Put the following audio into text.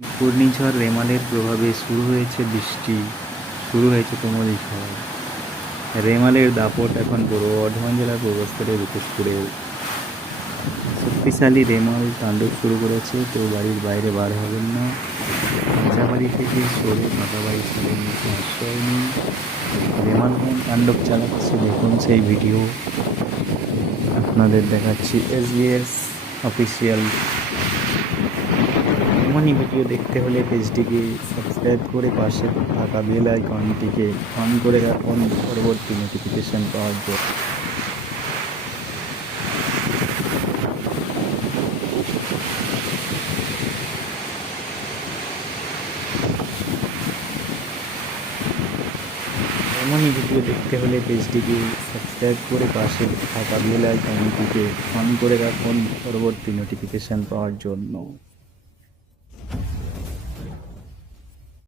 ঘূর্ণিঝড় রেমালের প্রভাবে শুরু হয়েছে বৃষ্টি, শুরু হয়েছে তুমুল ঝড়। রেমালের দাপট এখন পূর্ব বর্ধমান জেলার পূর্বস্তরে রূপপুরেও। শক্তিশালী রেমাল তাণ্ডব শুরু করেছে, কেউ বাড়ির বাইরে বার হবেন না। কাঁচা বাড়ি থেকে সরে পাকা বাড়ির ছাদের নিচে আশ্রয় নিন। রেমাল কেমন তাণ্ডব চালাচ্ছে দেখুন সেই ভিডিও আপনাদের দেখাচ্ছি এসবিএস অফিসিয়াল। এমনই ভিডিও দেখতে হলে পেজটিকে সাবস্ক্রাইব করে পাশে থাকা বেল আইকনটিকে অন করে রাখুন পরবর্তী নোটিফিকেশন পাওয়ার জন্য। এমনই ভিডিও দেখতে হলে পেজটিকে সাবস্ক্রাইব করে পাশে থাকা বেল আইকনটিকে অন করে রাখুন পরবর্তী নোটিফিকেশন পাওয়ার জন্য।